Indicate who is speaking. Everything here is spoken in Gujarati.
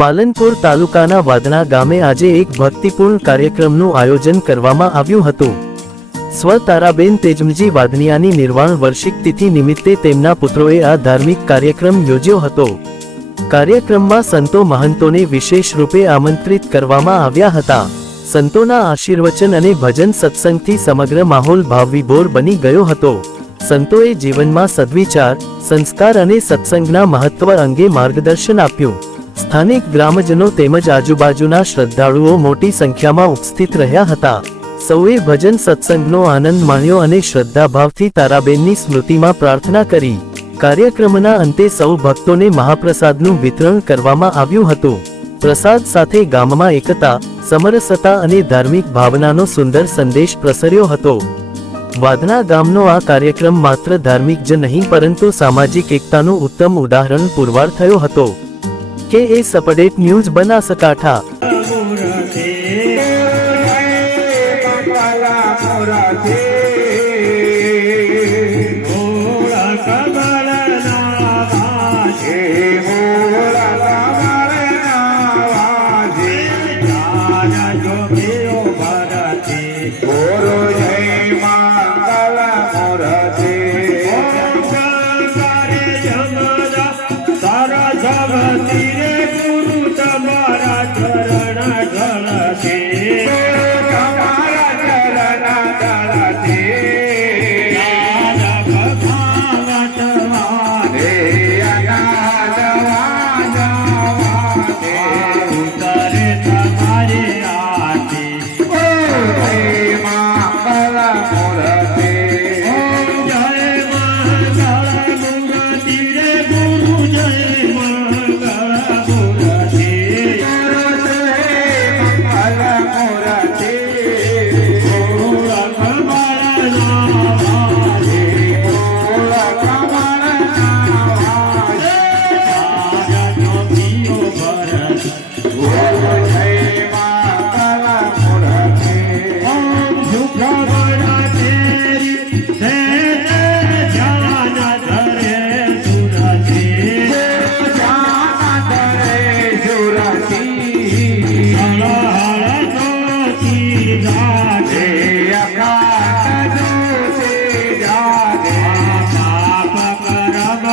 Speaker 1: પાલનપુર તાલુકાના વાદણા ગામે આજે એક ભક્તિપૂર્ણ કાર્યક્રમનું આયોજન કરવામાં આવ્યું હતું. સ્વ તારાબેન તેજમજી વાદનિયાની નિર્વાણ વર્ષિક તિથિ નિમિત્તે તેમના પુત્રોએ આ ધાર્મિક કાર્યક્રમ યોજ્યો હતો. કાર્યક્રમમાં સંતો મહંતોને વિશેષ રૂપે આમંત્રિત કરવામાં આવ્યા હતા. સંતોના આશીર્વચન અને ભજન સત્સંગથી સમગ્ર માહોલ ભાવવિભોર બની ગયો હતો. સંતોએ જીવનમાં સદ્વિચાર, સંસ્કાર અને સત્સંગના મહત્વ અંગે માર્ગદર્શન આપ્યું. સ્થાનિક ગ્રામજનો તેમજ આજુબાજુના શ્રદ્ધાળુઓ મોટી સંખ્યામાં ઉપસ્થિત રહ્યા હતા. સૌએ ભજન સત્સંગનો આનંદ માણ્યો અને શ્રદ્ધાભાવથી તારાબેનની સ્મૃતિમાં પ્રાર્થના કરી. કાર્યક્રમના અંતે સૌ ભક્તોને મહાપ્રસાદનું વિતરણ કરવામાં આવ્યું હતું. પ્રસાદ સાથે ગામમાં એકતા, સમરસતા અને ધાર્મિક ભાવનાનો સુંદર સંદેશ પ્રસર્યો હતો. વાદના ગામનો આ કાર્યક્રમ માત્ર ધાર્મિક જ નહીં, પરંતુ સામાજિક એકતાનું ઉત્તમ ઉદાહરણ પુરવાર થયો હતો.
Speaker 2: के ए
Speaker 3: अपडेट न्यूज़
Speaker 2: बना सका
Speaker 3: था।